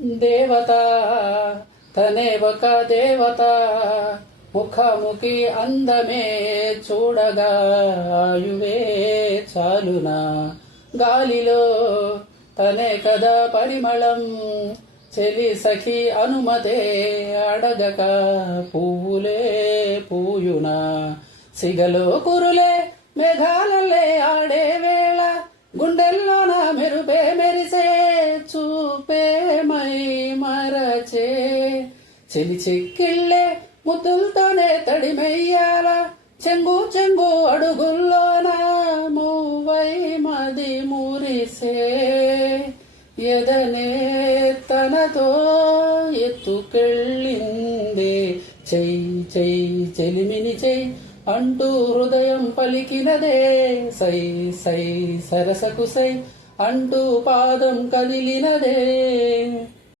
దేవత తనే ఒక దేవత, ముఖముఖి అందమే చూడగా ఆయువే చాలునా. గాలిలో తనే కదా పరిమళం, చెలి సఖి అనుమతే అడగక పువ్వులే పూయునా. సిగలో కురులే మేఘాలలే ఆడే వేళ, గుండెల్లోన మెరుపే మెరిసే చూపే మై మరచే. చెలి చెక్కిళ్ళే ముద్దులతోనే తడిమెయ్యాల, చెంగు చెంగు అడుగుల్లోన మూవై మది మురిసే. ఎదనే తనతో ఎత్తుకెళ్ళిందే, చెయ్యి చెయ్యి చెలిమిని చెయ్యి అంటూ హృదయం పలికినదే. సై సై సరసకు సై అంటూ పాదం కదిలినదే.